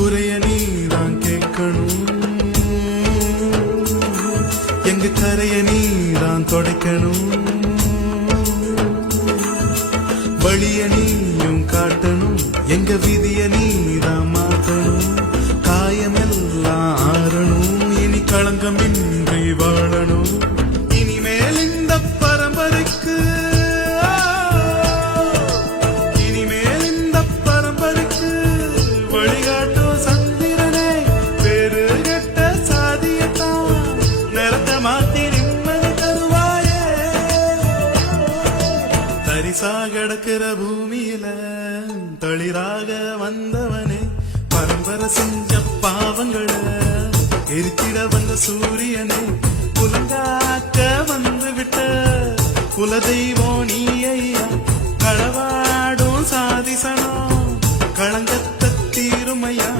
குறைய நீதான் கேட்கணும், எங்க கரைய நீதான் தொடைக்கணும், வழிய நீயும் காட்டணும், எங்க விதிய நீதான் மாத்தணும், காயமெல்லாம் ஆறணும், இனி களங்கமின்றி வாழணும். இனிமேல் இந்த பரம்பரைக்கு, இனிமேல் இந்த பரம்பரைக்கு வழிகாட்டும் சந்திரனே, பேரு கெட்ட சாதியத்தான் நிறத்த மாத்தி நிம்மதி தருவாயே. தரிசா கிடக்கிற பூமியில தளிராக வந்தவனே, பரம்பரை செஞ்ச பாவங்களை எரித்திட வந்த சூரியனே, புலங்காக்க வந்து விட்ட குலதெய்வம் நீ ஐயா. களவாடும் சாதிசனம் களங்கத்த தீருமையா.